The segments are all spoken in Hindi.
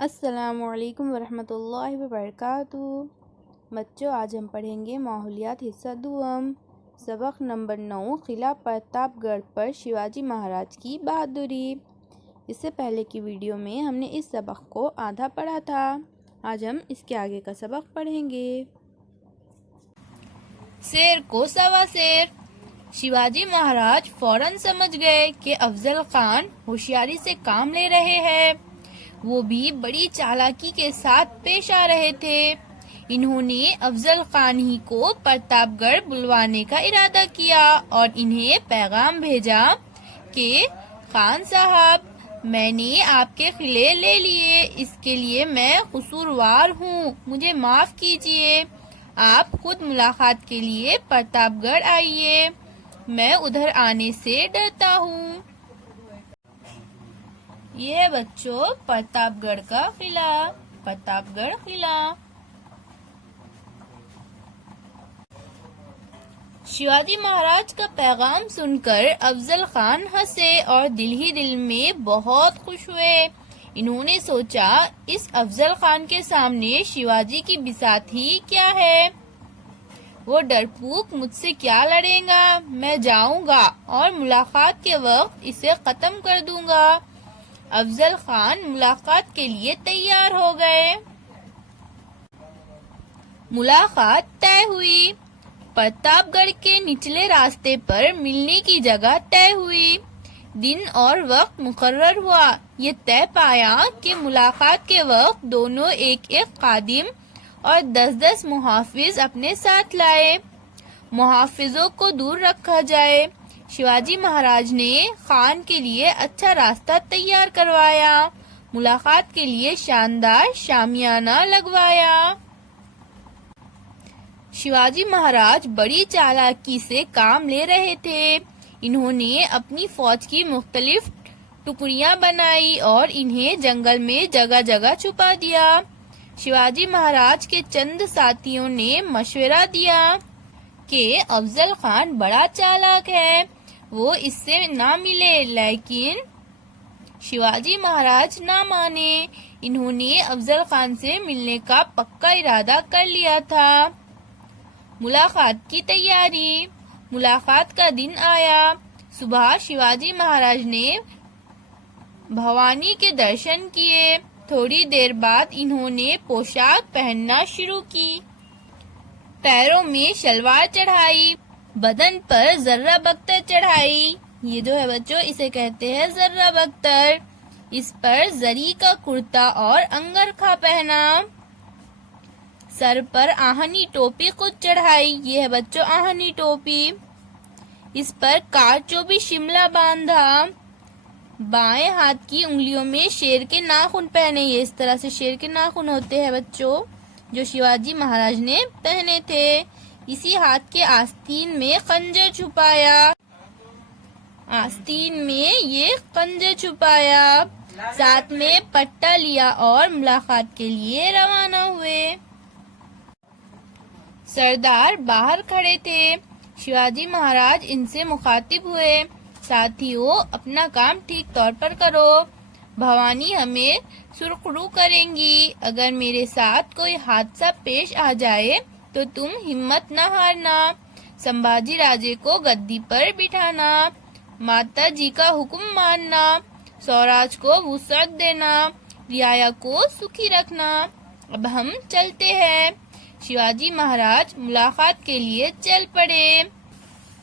अस्सलामुअलैकुम वरहमतुल्लाहि वबरकातुहू। बच्चों, आज हम पढ़ेंगे माहौलियात हिस्सा दुआम सबक नंबर 9 किला प्रतापगढ़ पर शिवाजी महाराज की बहादुरी। इससे पहले की वीडियो में हमने इस सबक को आधा पढ़ा था। आज हम इसके आगे का सबक पढ़ेंगे। शेर को सवा शेर। शिवाजी महाराज फौरन समझ गए कि अफजल खान होशियारी से काम ले रहे हैं। वो भी बड़ी चालाकी के साथ पेश आ रहे थे। इन्होंने अफजल खान ही को प्रतापगढ़ बुलवाने का इरादा किया और इन्हें पैगाम भेजा कि खान साहब, मैंने आपके किले ले लिए, इसके लिए मैं कसूरवार हूँ, मुझे माफ कीजिए। आप खुद मुलाकात के लिए प्रतापगढ़ आइए, मैं उधर आने से डरता हूँ। ये है बच्चों प्रतापगढ़ का किला। प्रतापगढ़ किला। शिवाजी महाराज का पैगाम सुनकर अफजल खान हंसे और दिल ही दिल में बहुत खुश हुए। इन्होंने सोचा, इस अफजल खान के सामने शिवाजी की बिसाती क्या है, वो डरपोक मुझसे क्या लड़ेगा। मैं जाऊंगा और मुलाकात के वक्त इसे खत्म कर दूंगा। अफजल खान मुलाकात के लिए तैयार हो गए। मुलाकात तय हुई। प्रतापगढ़ के निचले रास्ते पर मिलने की जगह तय हुई। दिन और वक्त मुकर्रर हुआ। ये तय पाया कि मुलाकात के वक्त दोनों एक एक कादिम और 10-10 मुहाफिज अपने साथ लाए। मुहाफिजों को दूर रखा जाए। शिवाजी महाराज ने खान के लिए अच्छा रास्ता तैयार करवाया। मुलाकात के लिए शानदार शामियाना लगवाया। शिवाजी महाराज बड़ी चालाकी से काम ले रहे थे। इन्होंने अपनी फौज की मुख्तलिफ टुकड़ियां बनाई और इन्हें जंगल में जगह जगह छुपा दिया। शिवाजी महाराज के चंद साथियों ने मशवरा दिया कि अफजल खान बड़ा चालाक है, वो इससे ना मिले, लेकिन शिवाजी महाराज ना माने। इन्होंने अफजल खान से मिलने का पक्का इरादा कर लिया था। मुलाकात की तैयारी। मुलाकात का दिन आया। सुबह शिवाजी महाराज ने भवानी के दर्शन किए। थोड़ी देर बाद इन्होंने पोशाक पहनना शुरू की। पैरों में शलवार चढ़ाई, बदन पर जर्रा बख्तर चढ़ाई। ये जो है बच्चों, इसे कहते हैं जर्रा बख्तर। इस पर जरी का कुर्ता और अंगरखा पहना। सर पर आहनी टोपी को चढ़ाई। ये है बच्चों आहनी टोपी। इस पर कारचोबी शिमला बांधा। बाएं हाथ की उंगलियों में शेर के नाखून पहने। ये इस तरह से शेर के नाखून होते हैं बच्चों, जो शिवाजी महाराज ने पहने थे। इसी हाथ के आस्तीन में खंजर छुपाया। आस्तीन में ये खंजर छुपाया। साथ में पट्टा लिया और मुलाकात के लिए रवाना हुए। सरदार बाहर खड़े थे। शिवाजी महाराज इनसे मुखातिब हुए, साथियों, अपना काम ठीक तौर पर करो। भवानी हमें सुरखरू करेंगी। अगर मेरे साथ कोई हादसा पेश आ जाए तो तुम हिम्मत न हारना। संभाजी राजे को गद्दी पर बिठाना। माता जी का हुक्म मानना। स्वराज को वुसअत देना। रियाया को सुखी रखना। अब हम चलते हैं। शिवाजी महाराज मुलाकात के लिए चल पड़े।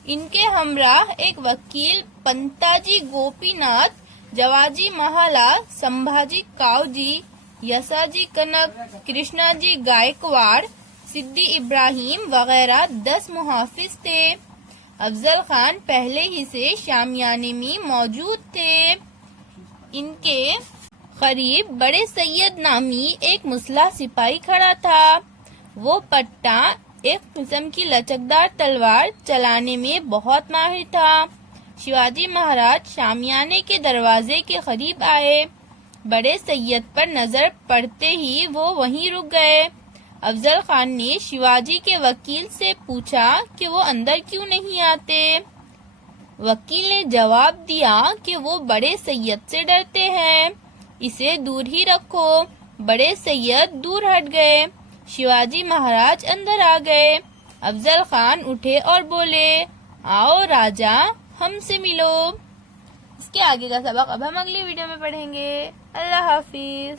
इनके हमराह एक वकील पंताजी गोपीनाथ, जवाजी महाला, संभाजी कावजी, यसाजी कनक, कृष्णाजी गायकवाड़, सिद्दी इब्राहिम वगैरह 10 मुहाफिज थे। अफजल खान पहले ही से शामियाने में मौजूद थे। इनके करीब बड़े सैयद नामी एक मुसल्ह सिपाही खड़ा था। वो पट्टा, एक किस्म की लचकदार तलवार चलाने में बहुत माहिर था। शिवाजी महाराज शामियाने के दरवाजे के करीब आए। बड़े सैयद पर नजर पड़ते ही वो वहीं रुक गए। अफजल खान ने शिवाजी के वकील से पूछा कि वो अंदर क्यों नहीं आते। वकील ने जवाब दिया कि वो बड़े सैयद से डरते हैं, इसे दूर ही रखो, बड़े सैयद दूर हट गए। शिवाजी महाराज अंदर आ गए। अफजल खान उठे और बोले, आओ राजा, हमसे मिलो। इसके आगे का सबक अब हम अगली वीडियो में पढ़ेंगे। अल्लाह हाफिज।